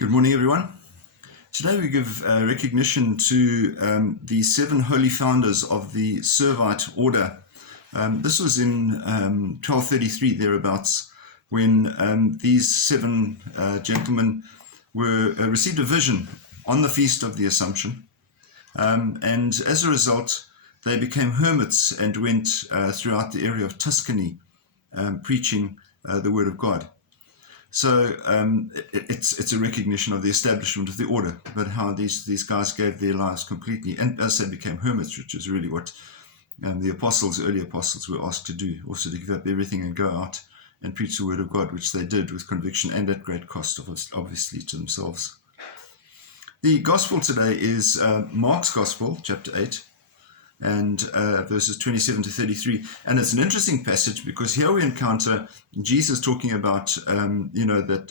Good morning, everyone. Today we give recognition to the 7 holy founders of the Servite order. This was in 1233, thereabouts, when these 7 gentlemen received a vision on the Feast of the Assumption. And as a result, they became hermits and went throughout the area of Tuscany preaching the Word of God. So it's a recognition of the establishment of the order, but how these guys gave their lives completely, and as they became hermits, which is really what the early apostles were asked to do, also to give up everything and go out and preach the Word of God, which they did with conviction and at great cost, obviously, to themselves. The gospel today is Mark's Gospel, chapter 8, and verses 27 to 33. And it's an interesting passage because here we encounter Jesus talking about, that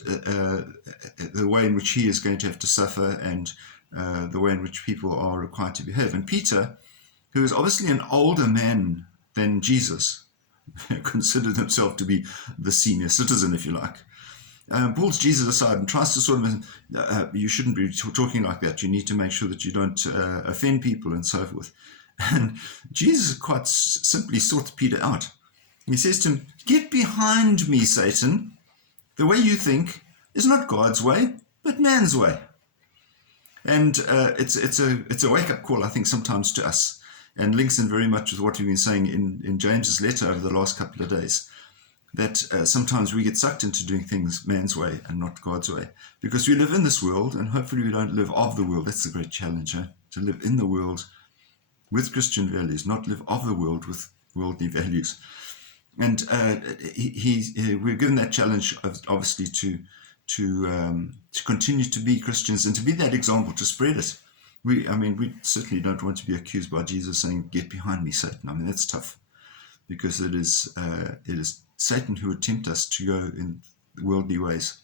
the way in which he is going to have to suffer and the way in which people are required to behave. And Peter, who is obviously an older man than Jesus, considered himself to be the senior citizen, if you like, pulls Jesus aside and tries to sort of, you shouldn't be talking like that. You need to make sure that you don't offend people and so forth. And Jesus quite simply sorts Peter out. He says to him, "Get behind me, Satan. The way you think is not God's way, but man's way." And it's a wake-up call, I think, sometimes to us, and links in very much with what we've been saying in James's letter over the last couple of days, that sometimes we get sucked into doing things man's way and not God's way, because we live in this world, and hopefully we don't live of the world. That's the great challenge, to live in the world with Christian values, not live of the world with worldly values. And we're given that challenge, obviously, to continue to be Christians and to be that example, to spread it. We certainly don't want to be accused by Jesus saying, "Get behind me, Satan." I mean, that's tough, because it is Satan who would tempt us to go in worldly ways.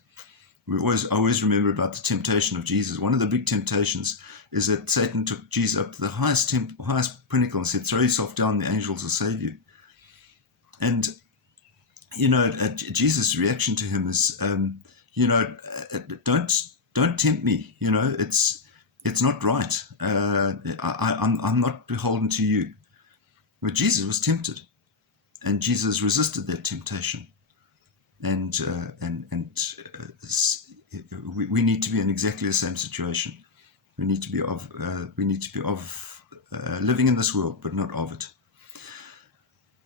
I always remember about the temptation of Jesus. One of the big temptations is that Satan took Jesus up to the highest pinnacle and said, "Throw yourself down, the angels will save you." And, Jesus' reaction to him is, don't tempt me. It's not right. I'm not beholden to you. But Jesus was tempted, and Jesus resisted that temptation. And we need to be in exactly the same situation. We need to be living in this world, but not of it.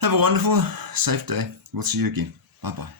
Have a wonderful, safe day. We'll see you again. Bye-bye.